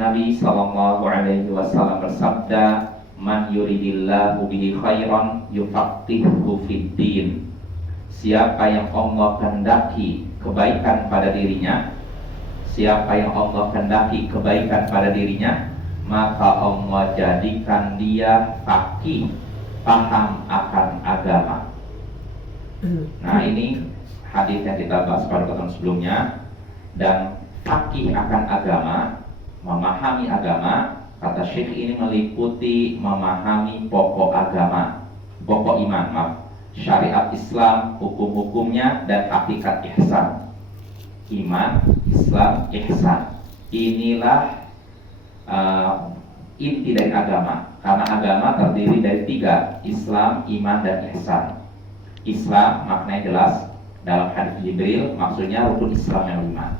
Nabi Sallallahu Alaihi Wasallam bersabda, "Man yuridillahu bihi khairan yufaqihuhu fiddin." Siapa yang Allah kehendaki kebaikan pada dirinya, siapa yang Allah kehendaki kebaikan pada dirinya, maka Allah jadikan dia faqih, paham akan agama. Nah, ini hadis yang kita bahas pada pertemuan sebelumnya. Dan faqih akan agama, memahami agama, kata Syekh ini meliputi memahami pokok agama, pokok iman, syariat Islam, hukum-hukumnya, dan hakikat ihsan. Iman, Islam, ihsan. Inilah inti dari agama. Karena agama terdiri dari 3, Islam, iman, dan ihsan. Islam maknanya jelas, dalam hadis Jibril maksudnya rukun Islam yang 5.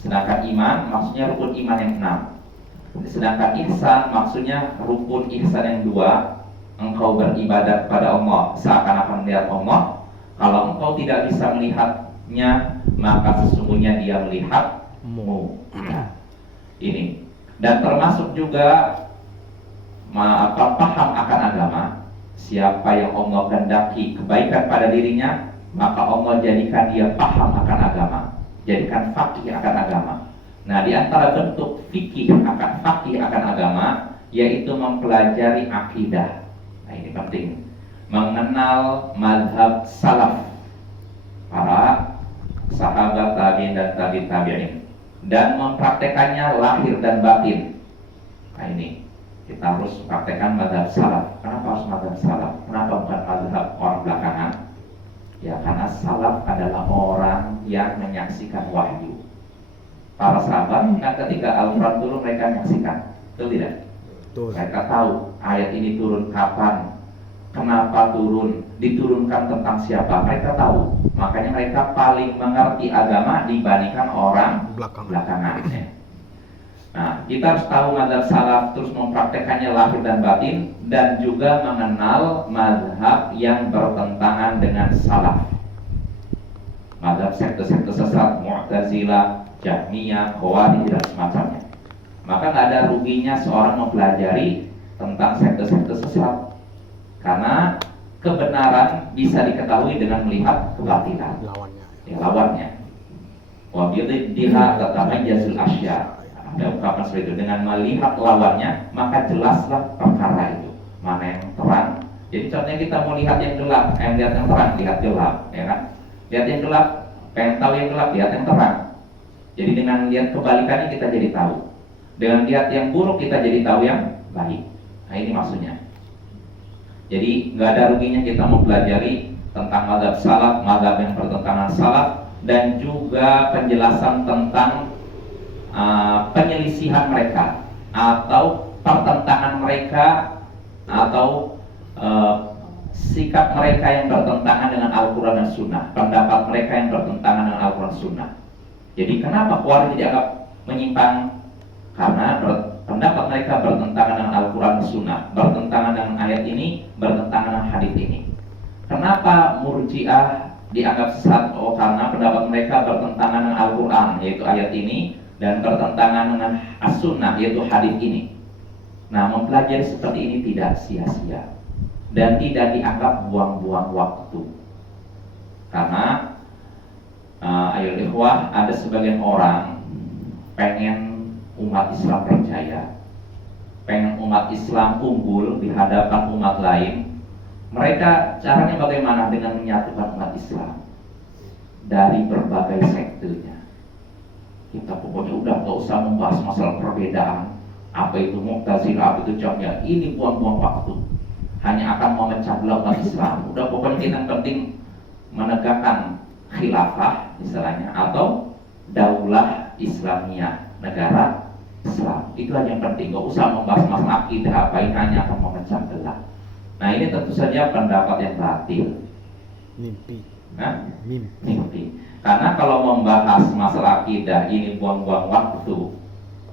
Sedangkan iman maksudnya rukun iman yang 6. Sedangkan ihsan maksudnya rukun ihsan yang 2. Engkau beribadat kepada Allah seakan-akan melihat Allah. Kalau engkau tidak bisa melihatnya, maka sesungguhnya dia melihatmu. Ini. Dan termasuk juga paham akan agama. Siapa yang Allah kehendaki kebaikan pada dirinya, maka Allah jadikan dia paham akan agama, jadikan faqih akan agama. Nah, di antara bentuk fikih akan faqih akan agama yaitu mempelajari akidah. Nah, ini penting. Mengenal mazhab salaf, para sahabat, tabi'in, dan tabi'in, dan mempraktekannya lahir dan batin. Nah, ini kita harus praktekkan mazhab salaf. Kenapa harus mazhab salaf? Kenapa bukan mazhab orang belakangan? Ya, karena salaf adalah orang yang menyaksikan wahyu. Para sahabat ketika Al-Quran turun mereka menyaksikan, betul tidak? Betul. Mereka tahu ayat ini turun kapan, kenapa turun, diturunkan tentang siapa, mereka tahu. Makanya mereka paling mengerti agama dibandingkan orang belakangan. Nah, kita harus tahu mazhab salaf, terus mempraktekannya lahir dan batin, dan juga mengenal mazhab yang bertentangan dengan salaf. Mazhab sekte-sekte sesat, Mu'tazilah, Jahmiyah, Khawarij, dan semacamnya. Maka nggak ada ruginya seorang mempelajari tentang sekte-sekte sesat, karena kebenaran bisa diketahui dengan melihat kebatilan, lawannya. Wabidha tatamayazul asya. Ada ungkapan seperti itu, dengan melihat lawannya maka jelaslah perkara itu mana yang terang. Jadi contohnya kita mau lihat yang gelap, lihat yang terang, lihat gelap, ya kan? Lihat yang gelap, pengen tahu yang gelap, lihat yang terang. Jadi dengan lihat kebalikannya kita jadi tahu. Dengan lihat yang buruk kita jadi tahu yang baik. Nah, ini maksudnya. Jadi nggak ada ruginya kita mempelajari tentang mazhab salaf, mazhab yang bertentangan salaf, dan juga penjelasan tentang penyelisihan mereka atau pertentangan mereka atau sikap mereka yang bertentangan dengan Al-Quran dan Sunnah, pendapat mereka yang bertentangan dengan Al-Quran dan Sunnah. Jadi kenapa Khawarij dianggap menyimpang? Karena pendapat mereka bertentangan dengan Al-Quran dan Sunnah, bertentangan dengan ayat ini, bertentangan dengan hadis ini. Kenapa Murji'ah dianggap sesat? Oh, karena pendapat mereka bertentangan dengan Al-Quran, yaitu ayat ini, dan bertentangan dengan as-sunnah, yaitu hadis ini. Nah, mempelajari seperti ini tidak sia-sia dan tidak dianggap buang-buang waktu. Karena ayo ikhwah, ada sebagian orang pengen umat Islam percaya, pengen umat Islam unggul di hadapan umat lain. Mereka caranya bagaimana? Dengan menyatukan umat Islam dari berbagai sektenya. Kita pokoknya udah gak usah membahas masalah perbedaan, apa itu Mu'tazilah, apa itu Jahmiyah. Ini buang-buang waktu, hanya akan memecah belah umat Islam. Udah pokoknya kita yang penting menegakkan khilafah istilahnya, atau daulah Islamiyah, negara Islam. Itu aja yang penting, gak usah membahas masalah akidah apa, ini hanya akan memecah belah. Nah, ini tentu saja pendapat yang batil. Mimpi. Karena kalau membahas masalah akidah ini buang-buang waktu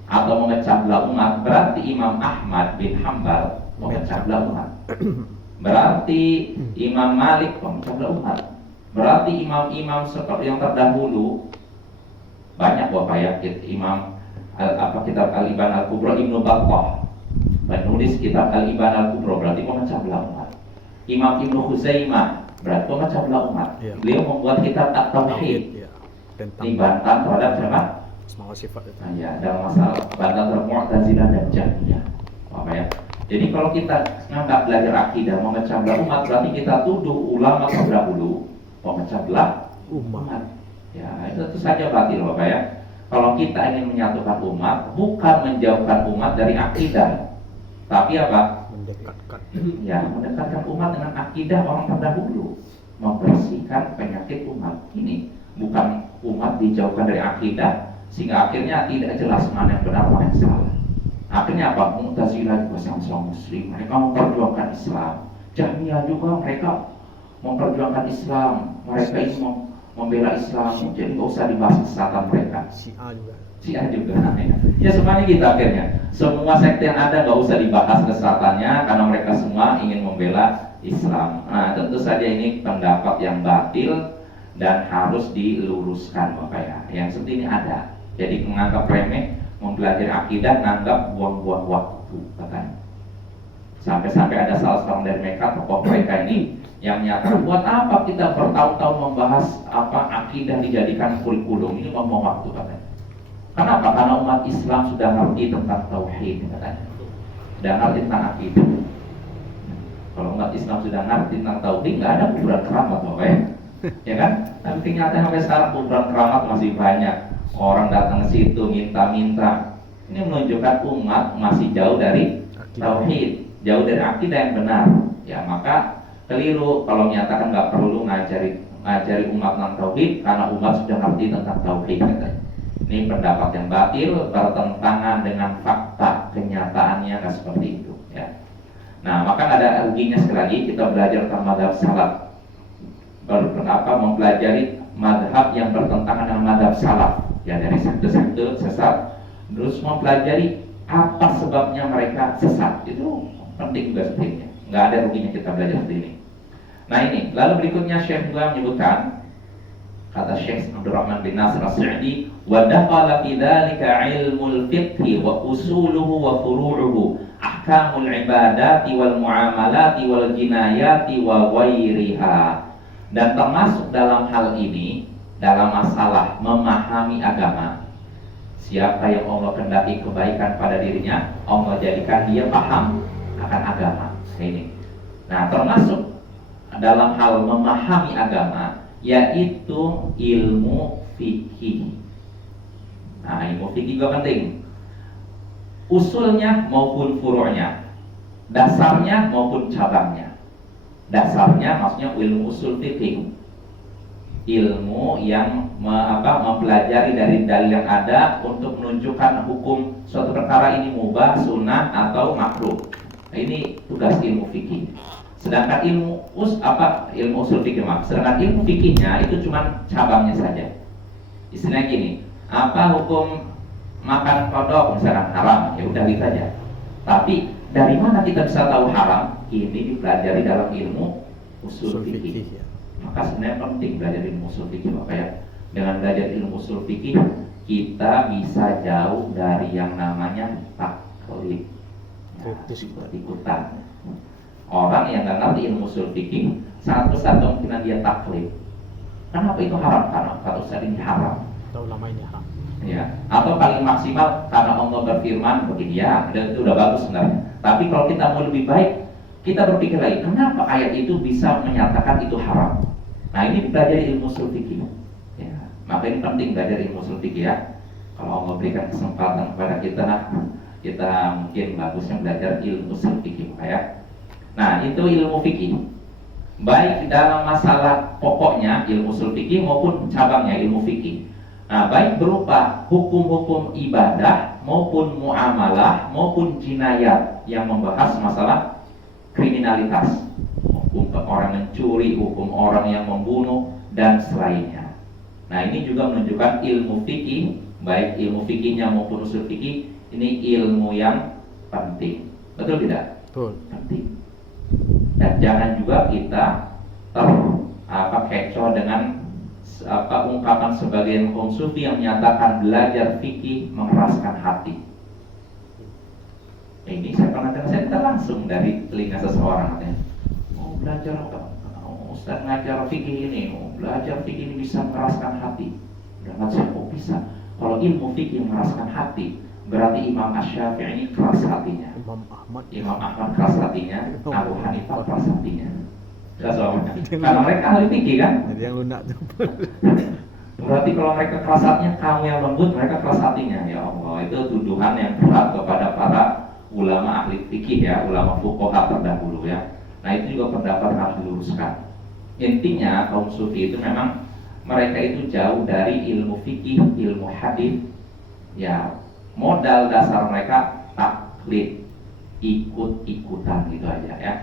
atau memecah belah umat, berarti Imam Ahmad bin Hambal memecah belah umat. Berarti Imam Malik memecah belah umat. Berarti imam-imam seperti yang terdahulu banyak Bapak ya, Imam kitab Al-Iban Al-Kubra Ibnu Battah, penulis kitab Al-Iban Al-Kubra, berarti memecah belah umat. Imam Ibnu Khuzaimah berarti memecah belah umat. Beliau membuat kitab At-Tauhid, ini bantahan terhadap siapa? Semua sifat itu. Nah, ya, dalam masalah bantahan terhadap Mu'tazilah dan Jahmiyah. Apa ya? Jadi kalau kita nggak belajar akidah memecah belah umat, berarti kita tuduh ulama terdahulu memecah belah umat. Ya, itu saja batil, Bapak ya. Kalau kita ingin menyatukan umat, bukan menjauhkan umat dari akidah, tapi apa? Mendekatkan. Ya, mendekatkan umat dengan akidah orang terdahulu, membersihkan penyakit umat ini. Bukan umat dijauhkan dari akidah, sehingga akhirnya tidak jelas mana yang benar, mana yang salah. Akhirnya apa? Mu'tazilah juga sama-sama muslim, mereka memperjuangkan Islam. Jahmiyah juga mereka memperjuangkan Islam, mereka ini membela Islam, jadi nggak usah dibahas kesesatan mereka. Syiah juga. Ya semuanya gitu akhirnya. Semua sekte yang ada nggak usah dibahas kesesatannya, karena mereka semua ingin membela Islam. Nah, tentu saja ini pendapat yang batil dan harus diluruskan, Bapak ya. Yang seperti ini ada. Jadi menganggap remeh, mempelajari akidah, menganggap buang-buang waktu, katanya. Sampai-sampai ada salah seorang dari mereka, tokoh mereka ini, yang menyatakan buat apa kita bertahun-tahun membahas apa akidah dijadikan kurikulum, ini buang waktu, katanya. Kenapa? Karena umat Islam sudah ngerti tentang tauhid, katanya, sudah ngerti tentang akidah. Kalau umat Islam sudah ngerti tentang tauhid, nggak ada kuburan keramat, Bapak ya. Ya kan? Tapi kenyataannya sampai sekarang kuburan keramat masih banyak. Orang datang ke situ minta-minta. Ini menunjukkan umat masih jauh dari tauhid, jauh dari akidah yang benar. Ya, maka keliru kalau menyatakan nggak perlu ngajari umat tentang tauhid, karena umat sudah ngerti tentang tauhid, katanya. Ini pendapat yang batil, bertentangan dengan fakta. Kenyataannya nggak seperti itu. Ya. Nah, maka ada ruginya sekali lagi kita belajar tentang madhab salaf. Mempelajari madhab yang bertentangan dengan madhab salaf, ya, dari sekte-sekte sesat, terus mempelajari apa sebabnya mereka sesat. Itu penting juga sebenarnya. Nggak ada ruginya kita belajar seperti ini. Nah ini, lalu berikutnya Syekh juga menyebutkan, kata Syekh Abdurrahman bin Nasir As-Sa'di, wa dakhala fi dzalika ilmul fiqhi wa usuluhu wa furu'uhu, ahkamul ibadati wal muamalati wal jinayati wa ghairiha. Dan termasuk dalam hal ini, dalam masalah memahami agama, siapa yang Allah kehendaki kebaikan pada dirinya, Allah jadikan dia paham akan agama. Ini. Nah, termasuk dalam hal memahami agama, yaitu ilmu fikih. Nah, ilmu fikih juga penting. Usulnya maupun furu'nya, dasarnya maupun cabangnya. Dasarnya maksudnya ilmu usul fikih, ilmu yang mempelajari dari dalil yang ada untuk menunjukkan hukum suatu perkara ini mubah, sunnah atau makruh. Nah, ini tugas ilmu fikih. Sedangkan ilmu usul fikih, sedangkan ilmu fikihnya itu cuma cabangnya saja. Istilahnya gini, apa hukum makan kodok misalkan haram, ya udah gitu aja. Tapi dari mana kita bisa tahu haram? Ini dipelajari dalam ilmu usul fikih. Maka sebenarnya penting belajar ilmu usul fikih, Bapak ya. Dengan belajar ilmu usul fikih, kita bisa jauh dari yang namanya taklid, ya, ikut-ikutan. Orang yang nggak ngerti ilmu usul fikih, sangat besar kemungkinan dia taklid. Kenapa itu haram? Karena kata Ustaz ini haram. Atau lama ini haram. Ya, atau paling maksimal karena Allah berfirman begini, ya, dan itu udah bagus sebenarnya. Tapi kalau kita mau lebih baik, kita berpikir lagi, kenapa ayat itu bisa menyatakan itu haram? Nah, ini dipelajari ilmu usul fikih. Ya, maka ini penting belajar ilmu usul fikih ya. Kalau Allah berikan kesempatan kepada kita mungkin bagusnya belajar ilmu usul fikih, ya. Nah, itu ilmu fikih. Baik dalam masalah pokoknya ilmu usul fikih maupun cabangnya ilmu fikih. Nah, baik berupa hukum-hukum ibadah maupun muamalah maupun jinayat yang membahas masalah kriminalitas, hukum orang mencuri, hukum orang yang membunuh dan selainnya. Nah, ini juga menunjukkan ilmu fikih, baik ilmu fikihnya maupun usul fikih, ini ilmu yang penting. Betul tidak? Betul. Penting. Dan jangan juga kita kecoh dengan ungkapan sebagian kaum sufi yang menyatakan belajar fikih mengeraskan hati. Ini saya pernah dengar, saya dengar langsung dari telinga seseorang katanya, belajar Ustaz ngajar fikih ini, belajar fikih ini bisa mengeraskan hati. Dan saya kok bisa? Kalau ilmu fikih mengeraskan hati, berarti Imam Asy-Syafi'i ini keras hatinya. Imam Ahmad keras hatinya, Abu Hanifah keras hatinya. Karena mereka ahli fikih kan? Jadi yang lunak tuh. Berarti kalau mereka keras hatinya, kamu yang lembut, mereka keras hatinya. Ya Allah, itu tuduhan yang berat kepada para ulama ahli fikih ya, ulama fuqaha terdahulu ya. Nah itu juga pendapat yang harus diluruskan. Intinya kaum sufi itu memang mereka itu jauh dari ilmu fikih, ilmu hadis. Ya modal dasar mereka taklid, ikut-ikutan gitu aja ya.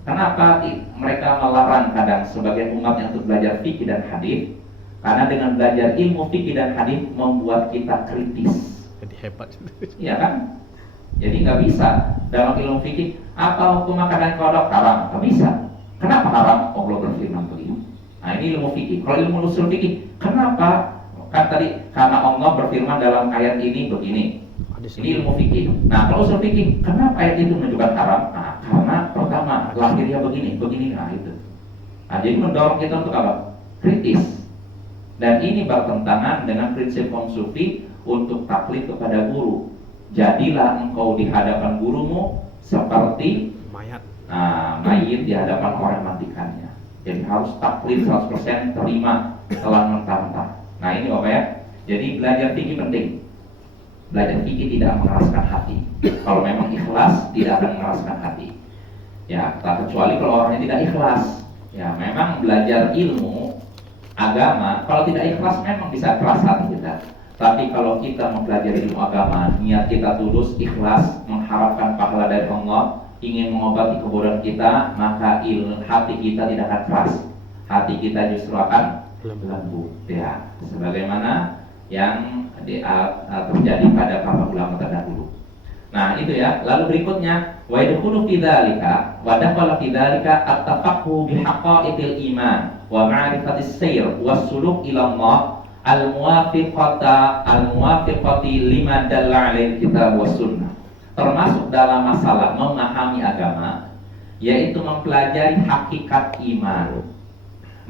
Kenapa mereka melarang kadang sebagian umatnya untuk belajar fikih dan hadis? Karena dengan belajar ilmu fikih dan hadis membuat kita kritis. Jadi hebat. Iya kan? Jadi nggak bisa dalam ilmu fikih apa hukum makanan kodok haram? Nggak bisa. Kenapa haram? Allah berfirman begini. Nah ini ilmu fikih. Kalau ilmu usul fikih, kenapa? Kan tadi karena Allah berfirman dalam ayat ini begini. Ini ilmu fikih. Nah kalau usul fikih, kenapa ayat itu menunjukkan haram? Nah karena pertama lahirnya begini. Nah itu. Nah jadi mendorong kita untuk apa? Kritis. Dan ini bertentangan dengan prinsip kaum sufi untuk taklid kepada guru. Jadilah engkau di hadapan gurumu seperti mayat. Mayit di hadapan orang mandikannya. Jadi harus taklid 100% terima telan mentah-mentah. Nah ini Bapak ya. Jadi belajar fikih penting. Belajar fikih tidak mengeraskan hati. Kalau memang ikhlas tidak akan mengeraskan hati. Ya, tak kecuali kalau orangnya tidak ikhlas. Ya, memang belajar ilmu agama kalau tidak ikhlas memang bisa keras hati kita. Tapi kalau kita mempelajari ilmu agama, niat kita tulus, ikhlas, mengharapkan pahala dari Allah, ingin mengobati kebodohan kita, maka hati kita tidak akan keras. Hati kita justru akan lembut. Ya, sebagaimana yang terjadi pada para ulama terdahulu. Nah, itu ya. Lalu berikutnya, wa yadkhulu fi dzalika wa dakhala fi dzalika at-tafaqquh bi haqa'iqil iman wa ma'rifatis sayr was suluk ila Allah al-muwafiqati lima dalla alaihi kitab was sunnah. Termasuk dalam masalah memahami agama, yaitu mempelajari hakikat iman,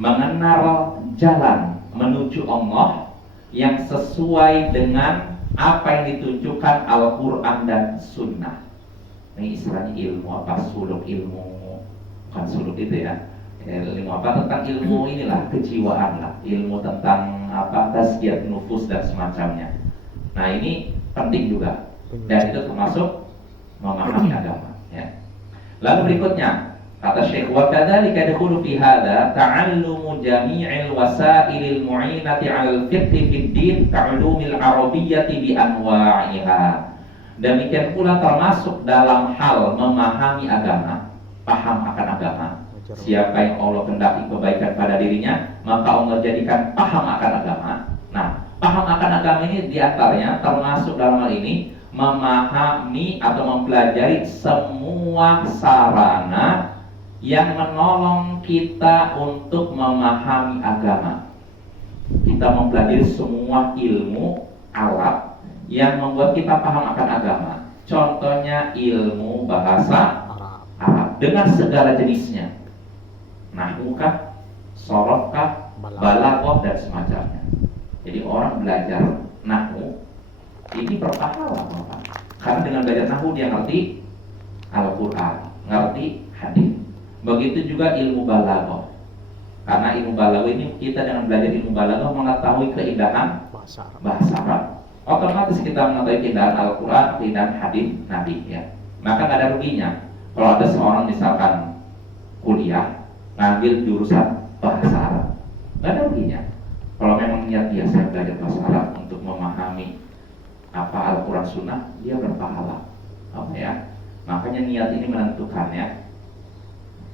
mengenal jalan menuju Allah yang sesuai dengan apa yang ditunjukkan Al-Quran dan Sunnah. Ini istilahnya ilmu apa? Suluk ilmu, bukan suluk itu ya. Ilmu apa? Tentang ilmu inilah, kejiwaan lah. Ilmu tentang apa? Tazkiyat nufus dan semacamnya. Nah ini penting juga. Dan itu termasuk memahami agama ya. Lalu berikutnya kata Syekh, wa kadzalika yadkhulu fi hadza ta'allumu jami'il wasailil mu'inati 'alal fiqhi fid din ka'ulumil arabiyyati bi anwa'iha. Demikian pula termasuk dalam hal memahami agama, paham akan agama. Siapa yang Allah kehendaki kebaikan pada dirinya, maka Allah jadikan paham akan agama. Nah, paham akan agama ini diantaranya termasuk dalam hal ini memahami atau mempelajari semua sarana yang menolong kita untuk memahami agama. Kita mempelajari semua ilmu alat yang membuat kita paham akan agama. Contohnya ilmu bahasa Arab dengan segala jenisnya. Nahwukah, sorofkah, balaghah dan semacamnya. Jadi orang belajar nahwu ini berpahala Bapak. Karena dengan belajar nahwu dia ngerti Al-Quran, ngerti hadis. Begitu juga ilmu balaghah. Karena ilmu balaghah ini kita dengan belajar ilmu balaghah mengetahui keindahan bahasa Arab. Otomatis kita mengetahui keindahan Al-Quran, keindahan hadis Nabi ya. Maka nggak ada ruginya kalau ada seorang misalkan kuliah ngambil jurusan bahasa Arab, nggak ada ruginya. Kalau memang niat dia saya belajar bahasa Arab untuk memahami apa Al-Quran Sunnah, dia berpahala. Oke ya. Makanya niat ini menentukan ya.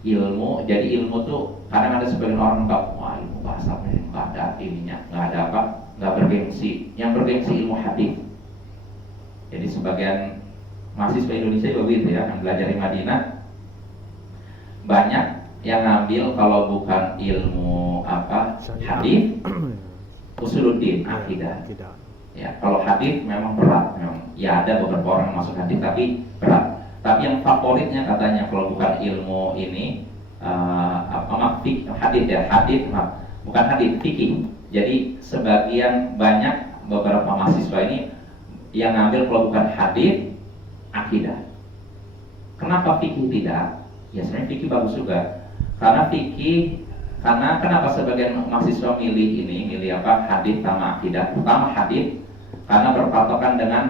Ilmu, jadi ilmu tuh kadang ada sebagian orang nggak, wah ilmu bahasa Arab nggak ada ininya, nggak ada apa, nggak bergengsi. Yang bergengsi ilmu hadis. Jadi sebagian mahasiswa Indonesia juga begitu ya, yang belajar di Madinah banyak yang ngambil kalau bukan ilmu hadis, usuluddin, akidah. Ya, kalau hadis memang berat, memang. Ya ada beberapa orang yang masuk hadis tapi berat. Tapi yang favoritnya katanya kalau bukan ilmu ini bukan hadis, fikih. Jadi sebagian banyak beberapa mahasiswa ini yang ngambil kalau bukan hadis, akidah. Kenapa fikih tidak? Ya sebenarnya fikih bagus juga. Karena kenapa sebagian mahasiswa milih hadis sama akidah? Pertama hadis karena berpatokan dengan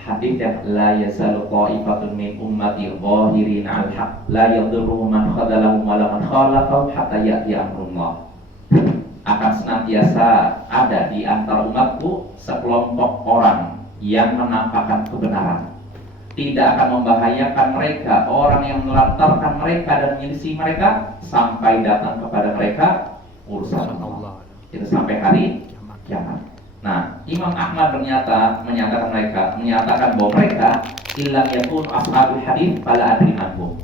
hadis yang la yazalu qa'ifatun min ummati zahirin 'al haq la yadurruhum man khadalahum wa la man khalafahum hatta ya'ti amrullah. Akan senantiasa ada di antara umatku sekelompok orang yang menampakkan kebenaran. Tidak akan membahayakan mereka orang yang melantarkan mereka dan menyelisih mereka sampai datang kepada mereka urusan Allah. Itu sampai hari kiamat. Nah, Imam Ahmad menyatakan bahwa mereka illam yakun ashabul hadis fala adri manhum.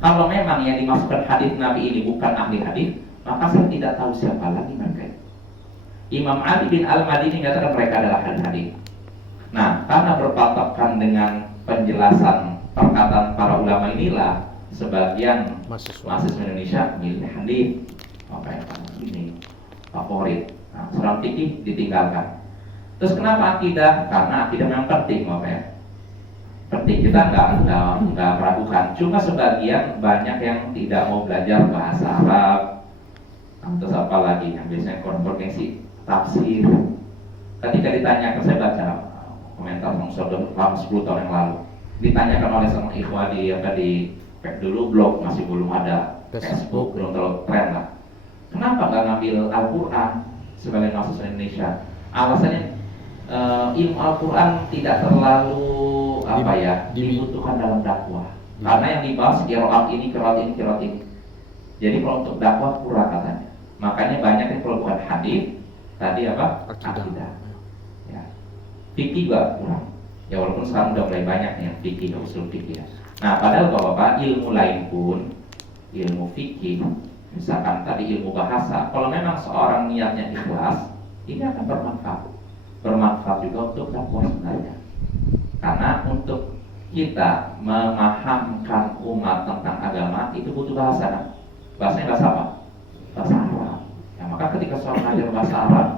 Kalau memang yang dimaksudkan hadis Nabi ini bukan ahli hadis, maka saya tidak tahu siapa lagi mereka. Imam Ali bin Al-Madini mengatakan mereka adalah ahli hadis. Nah, karena berpatokan dengan penjelasan perkataan para ulama inilah sebagian mahasiswa Indonesia milih hadis. Ini favorit. Nah, soal fikih ditinggalkan. Terus kenapa akidah? Karena akidah memang penting, penting, kita nggak meragukan. Cuma sebagian banyak yang tidak mau belajar bahasa Arab. Terus apa lagi yang biasanya konvergensi tafsir. Ketika ditanyakan, saya baca komentar selama 10 tahun yang lalu, ditanyakan oleh sama ikhwah di dulu blog masih belum ada Facebook, belum terlalu tren lah. Kenapa nggak ngambil Al-Quran sebagai mahasiswa Indonesia? Alasannya ilmu Al-Quran tidak terlalu dibutuhkan dalam dakwah. Karena yang dibahas qiraat ini. Jadi kalau untuk dakwah kurang katanya. Makanya banyak yang kalau bukan hadis tadi akidah. Ya. Fikih juga kurang. Ya walaupun sekarang udah mulai banyak yang fikih, usul fikih. Nah, padahal Bapak ilmu lain pun, ilmu fikih, misalkan tadi ilmu bahasa, kalau memang seorang niatnya ikhlas, ini akan bermanfaat. Bermanfaat juga untuk dakwah sebenarnya. Karena untuk kita memahamkan umat tentang agama itu butuh bahasa, kan? Bahasanya bahasa apa? Bahasa Arab. Ya, maka ketika seorang belajar bahasa Arab,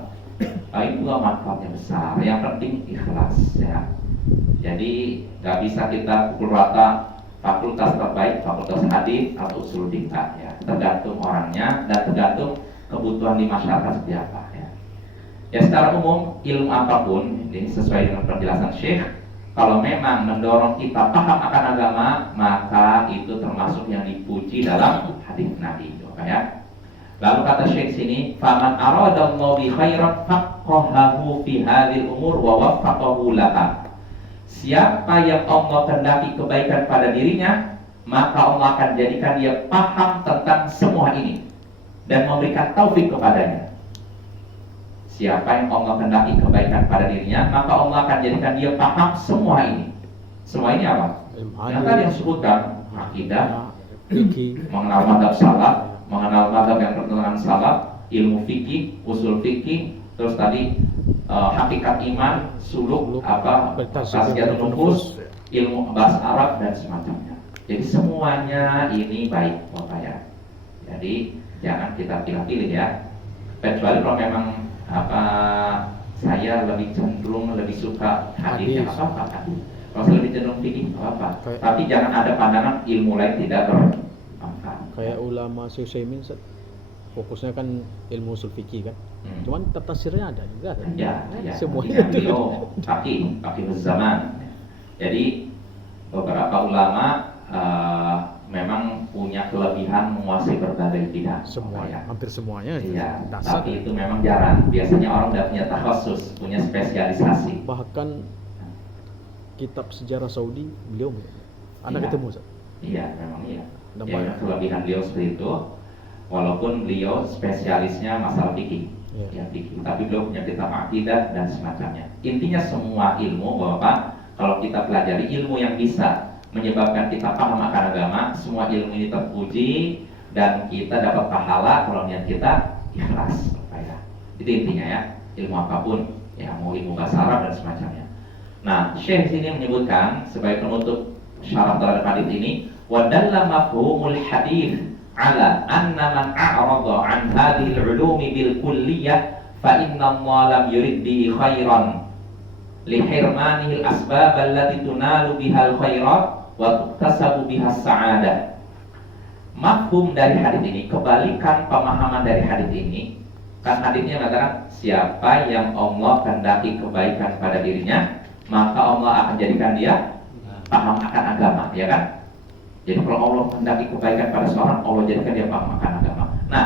itu juga manfaatnya besar. Yang penting ikhlas, ya. Jadi nggak bisa kita pukul rata fakultas terbaik, fakultas hadis atau usuluddin, ya. Tergantung orangnya dan tergantung kebutuhan di masyarakat seperti apa, ya. Ya secara umum ilmu apapun ini sesuai dengan penjelasan Syekh, kalau memang mendorong kita paham akan agama, maka itu termasuk yang dipuji dalam hadis Nabi, ya. Lalu kata Syekh sini, faman aradallahu bi khairan faqahahu fi hadhil umur wa waffaqahu laha. Siapa yang Allah kehendaki kebaikan pada dirinya, maka Allah akan jadikan dia paham tentang semua ini dan memberikan taufik kepadanya. Siapa yang Allah kehendaki kebaikan pada dirinya, maka Allah akan jadikan dia paham semua ini. Semua ini apa? Yang tadi yang disebutkan akidah, mengenal madhab salaf, mengenal madhab yang bertentangan salaf, ilmu fikih, usul fikih, terus tadi hakikat iman, suluk, tasjiyatun nufus, ilmu bahasa Arab dan semacamnya. Jadi semuanya ini baik, Bapak, ya. Jadi jangan kita pilih-pilih, ya. Kecuali kalau memang saya lebih cenderung lebih suka hadis, apa-apa. Kalau saya lebih cenderung fikih, apa. Tapi jangan ada pandangan ilmu lain tidak bermanfaat. Kayak ulama Syaikhul fokusnya kan ilmu usul fikih kan. Cuman tafsirnya ada juga kan. Ya. Semuanya beliau fakih zaman. Jadi beberapa ulama memang punya kelebihan menguasai berbagai bidang. Semuanya, hampir semuanya. Iya. Tapi itu memang jarang. Biasanya orang udah punya takhasus, punya spesialisasi. Bahkan kitab sejarah Saudi beliau ada ketemu, Ustaz. Iya, memang iya. Ya, kelebihan beliau seperti itu. Walaupun beliau spesialisnya masalah fikih, ya fikih, tapi beliau punya kitab akidah dan semacamnya. Intinya semua ilmu, Bapak, kalau kita pelajari ilmu yang bisa menyebabkan kita paham akan agama. Semua ilmu ini terpuji dan kita dapat pahala kalau niat kita ikhlas. Ya. Itu intinya ya, ilmu apapun, ya mau ilmu bahasa Arab dan semacamnya. Nah, Syekh sini menyebutkan sebagai penutup syarah terhadap hadis ini, wa dalla mafhumul hadis ala anna man a'rada an hadhihi al-ulumi bil kulliyah fa inna Allah lam yurid bihi khairan li hirmanihi al-asbab allati tunalu biha al-khairat wa tuktasabu biha as-sa'adah. Mafhum dari hadis ini, kebalikan pemahaman dari hadis ini, kan hadisnya mengatakan siapa yang Allah kehendaki kebaikan pada dirinya, maka Allah akan jadikan dia paham akan agama, ya kan? Jadi kalau Allah kehendaki kebaikan pada seorang, Allah jadikan dia paham akan agama. Nah,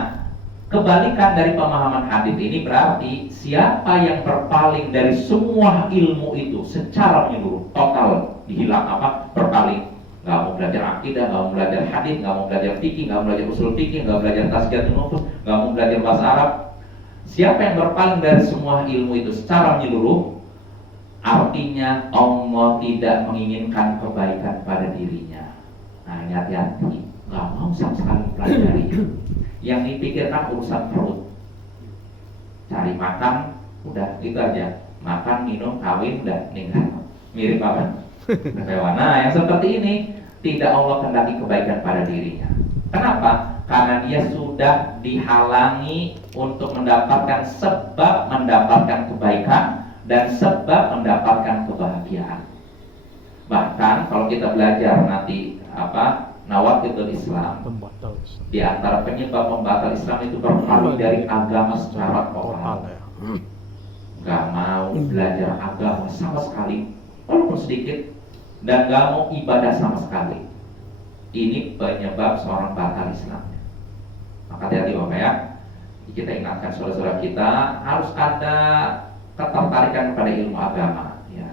kebalikan dari pemahaman hadis ini berarti siapa yang berpaling dari semua ilmu itu secara menyeluruh, total dihilang apa? Berpaling. Nggak mau belajar akidah, nggak mau belajar hadis, nggak mau belajar fikih, nggak mau belajar usul fikih, nggak mau belajar tazkiyatun nufus, nggak mau belajar bahasa Arab. Siapa yang berpaling dari semua ilmu itu secara menyeluruh, artinya Allah tidak menginginkan kebaikan pada dirinya. Nah, ini hati-hati, nggak mau sama sekali pelajari. Yang dipikirkan urusan perut, cari makan, udah gitu aja. Makan, minum, kawin, udah meninggal. Mirip apa? Hewan. Nah, yang seperti ini tidak Allah kehendaki kebaikan pada dirinya. Kenapa? Karena dia sudah dihalangi untuk mendapatkan sebab mendapatkan kebaikan dan sebab mendapatkan kebahagiaan. Bahkan kalau kita belajar nanti nawaqidul Islam, Pembatal Islam. di antara penyebab pembatal Islam itu berpaling dari agama secara total. Gak mau belajar agama sama sekali, walaupun sedikit, dan gak mau ibadah sama sekali. Ini penyebab seorang batal Islamnya. Maka hati-hati Bapak ya. Kita ingatkan saudara-saudara kita harus ada ketertarikan kepada ilmu agama ya.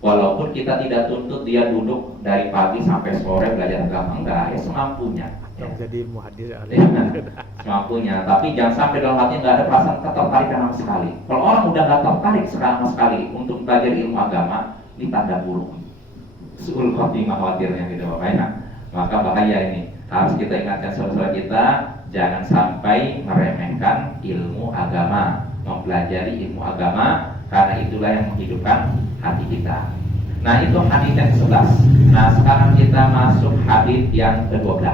Walaupun kita tidak tuntut dia duduk dari pagi sampai sore belajar agama, enggak, ya semampunya ya. Jadi ilmu hadis ya. Semampunya, tapi jangan sampai dalam hati nggak ada perasaan ketertarikan sama sekali. Kalau orang udah nggak tertarik sama sekali untuk belajar ilmu agama, ini tanda buruk, suul khotimah khawatirnya gitu Bapak ya. Maka bahaya ini, harus kita ingatkan saudara-saudara kita, jangan sampai meremehkan ilmu agama, mempelajari ilmu agama, karena itulah yang menghidupkan hati kita. Nah, itu hadis yang ke-11. Nah, sekarang kita masuk hadis yang ke-12.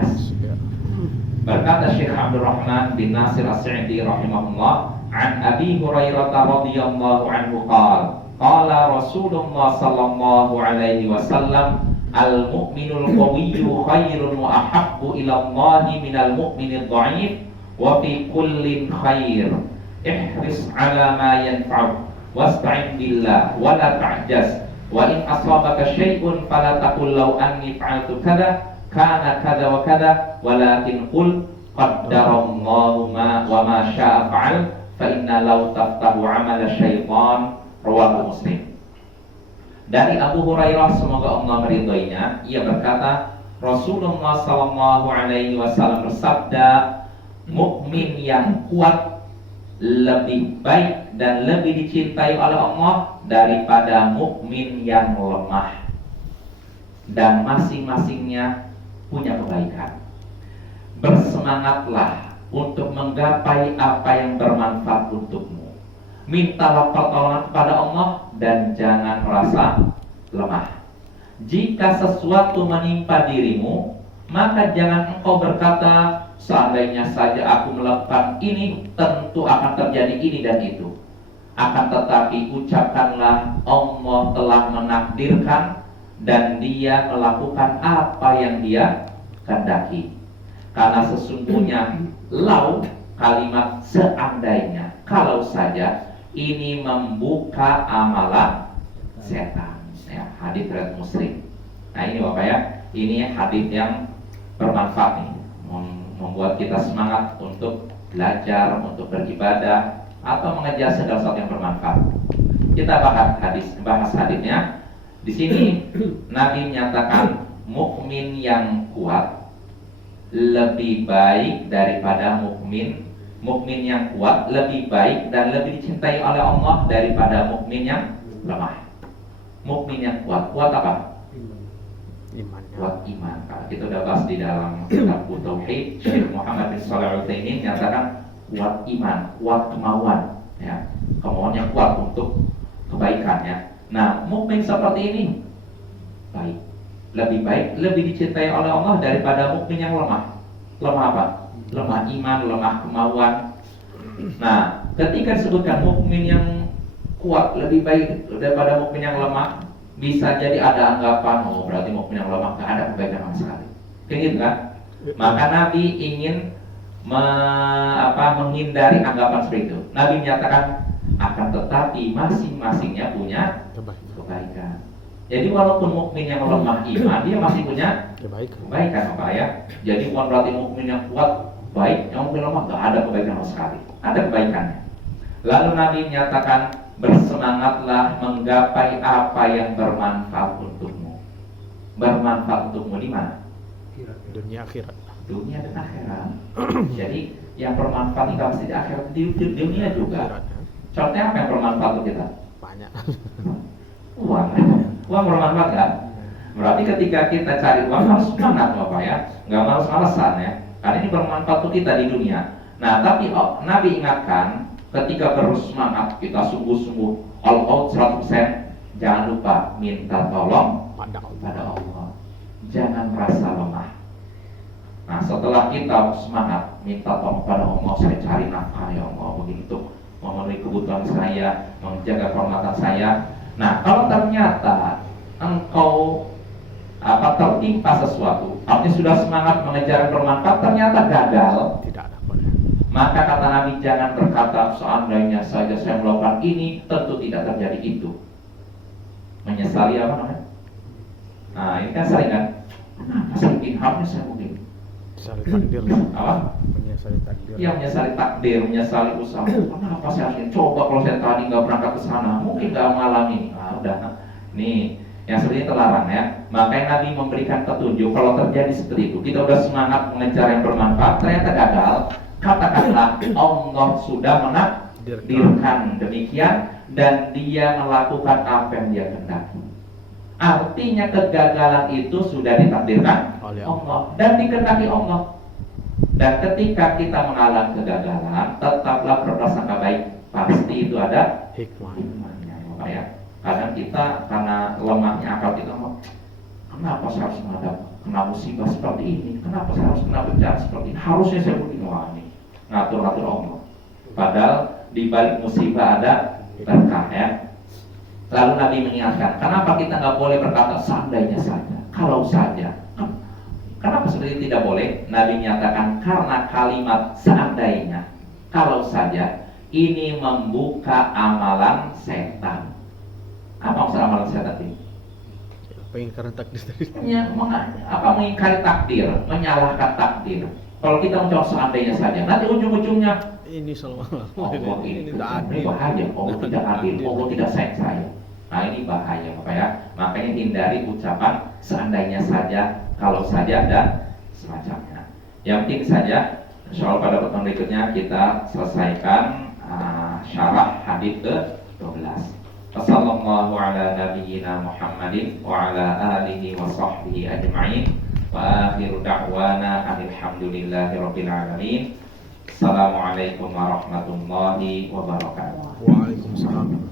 Berkata Syekh Abdul Rahman bin Nasir As-Sa'di rahimahullah, an Abi Hurairah radhiyallahu anhu qala Rasulullah sallallahu alaihi wasallam, al-mu'minul qawiyyu khairun wa ahabbu ila Allah minal mu'minid dha'if wa fi kullin khair. Ihris ala ma yanfa'u wasta'in billah wa la ta'jaz wa in asabaka syai'un fala taqul law anni fa'altu kadza kana kadza wa kadza walakin qul qaddarallahu ma wa ma syaa fa'al fa inna law taftahu 'amala syaitan. Rawahu Muslim. Dari Abu Hurairah, semoga Allah meridhoinya, ia berkata, Rasulullah sallallahu alaihi wasallam bersabda, mukmin yang kuat lebih baik dan lebih dicintai oleh Allah daripada mukmin yang lemah, dan masing-masingnya punya kebaikan. Bersemangatlah untuk menggapai apa yang bermanfaat untukmu. Mintalah pertolongan kepada Allah dan jangan merasa lemah. Jika sesuatu menimpa dirimu, maka jangan engkau berkata, seandainya saja aku melakukan ini, tentu akan terjadi ini dan itu. Akan tetapi ucapkanlah, Allah telah menakdirkan dan Dia melakukan apa yang Dia kehendaki. Karena sesungguhnya lau, kalimat seandainya, kalau saja, ini membuka amalan setan ya, hadis riwayat Muslim. Nah ini Bapak ya, ini hadis yang bermanfaat nih, membuat kita semangat untuk belajar, untuk beribadah atau mengejar segala sesuatu yang bermanfaat. Kita bahas hadisnya. Di sini Nabi menyatakan mukmin yang kuat lebih baik daripada mukmin yang kuat lebih baik dan lebih dicintai oleh Allah daripada mukmin yang lemah. Mukmin yang kuat apa? Imannya. kuat iman. Kalau kita udah bahas di dalam kitab Tauhid, Syekh Muhammad bin Shalih Al-Utsaimin menyatakan kuat iman, kuat kemauan, ya, kemauannya kuat untuk kebaikannya. Nah, mukmin seperti ini baik, lebih baik, lebih dicintai oleh Allah daripada mukmin yang lemah. Lemah apa? Lemah iman, lemah kemauan. Nah, ketika disebutkan mukmin yang kuat lebih baik daripada mukmin yang lemah, bisa jadi ada anggapan, oh berarti mukmin yang lemah gak ada kebaikan sama sekali. Kayak gitu kan? Maka Nabi ingin menghindari anggapan seperti itu. Nabi menyatakan akan tetapi masing-masingnya punya kebaikan. Jadi walaupun mukmin yang lemah iman, dia masih punya kebaikan, apa ya? Jadi bukan berarti mukmin yang kuat baik, yang mukmin lemah gak ada kebaikan sama sekali. Ada kebaikannya. Lalu Nabi menyatakan bersemangatlah menggapai apa yang bermanfaat untukmu. Bermanfaat untukmu di mana? Dunia akhirat. Dunia dan akhirat. Jadi yang bermanfaat itu pasti di akhirat, di dunia juga. Contohnya apa yang bermanfaat untuk kita? Banyak. Uang. Uang bermanfaat kan? Berarti ketika kita cari uang harus semangat Bapak ya, nggak malas-malasan ya. Karena ini bermanfaat untuk kita di dunia. Nah, tapi Nabi ingatkan ketika bersemangat kita sungguh-sungguh all out 100%, jangan lupa minta tolong pada Allah. Jangan merasa lemah. Nah, setelah kita semangat minta tolong pada Allah, saya cari nafkah ya Allah begitu memenuhi kebutuhan saya, menjaga kehormatan saya. Nah, kalau ternyata engkau tertimpa sesuatu, artinya sudah semangat mengejar yang bermanfaat, ternyata gagal, tidak ada. maka kata Nabi jangan berkata seandainya saja saya melakukan ini, tentu tidak terjadi itu. Menyesali apa namanya? Nah, ini kan sering kan? Kenapa saya begini? Harusnya saya begini. Menyesali takdir. Apa? Menyesali takdir. Ya, menyesali takdir, menyesali usaha. Kenapa saya harus ini? Coba kalau saya tadi nggak berangkat ke sana, mungkin nggak mengalami. Nah, udah. Nih, yang seperti itu terlarang ya. Makanya Nabi memberikan petunjuk kalau terjadi seperti itu. Kita udah semangat mengejar yang bermanfaat, ternyata gagal. Katakanlah Allah sudah menakdirkan demikian dan Dia melakukan apa yang Dia kehendaki. Artinya kegagalan itu sudah ditakdirkan Allah dan dikehendaki Allah. Dan ketika kita mengalami kegagalan, tetaplah berprasangka baik. Pasti itu ada hikmahnya, Bapak ya. Kadang kita karena lemahnya akal kita, kenapa saya harus kena musibah seperti ini? Kenapa saya harus kena bencana seperti ini? Harusnya saya begini, wah ini ngatur-ngatur Allah. Padahal di balik musibah ada berkah ya. Lalu Nabi mengingatkan, kenapa kita nggak boleh berkata seandainya saja, kalau saja. Kenapa seperti itu tidak boleh? Nabi menyatakan karena kalimat seandainya, kalau saja, ini membuka amalan setan. Apa maksud amalan setan ini? Pengingkaran takdir tadi. Mengingkari takdir, menyalahkan takdir. Kalau kita mencoba seandainya saja, nanti ujung-ujungnya ini salah. Allah ini adil. bahaya, Allah tidak adil, Allah tidak sayang saya. Nah, ini bahaya Bapak ya. Makanya hindari ucapan seandainya saja, kalau saja dan semacamnya. Yang penting saja, insyaallah pada pertemuan berikutnya kita selesaikan syarah hadits ke-12. Wassallallahu ala nabiyyina Muhammadin wa ala alihi wa sahbihi ajma'in. Wa akhiru da'wana alhamdulillahi rabbil alamin. Assalamualaikum warahmatullahi wabarakatuh. Waalaikumsalam.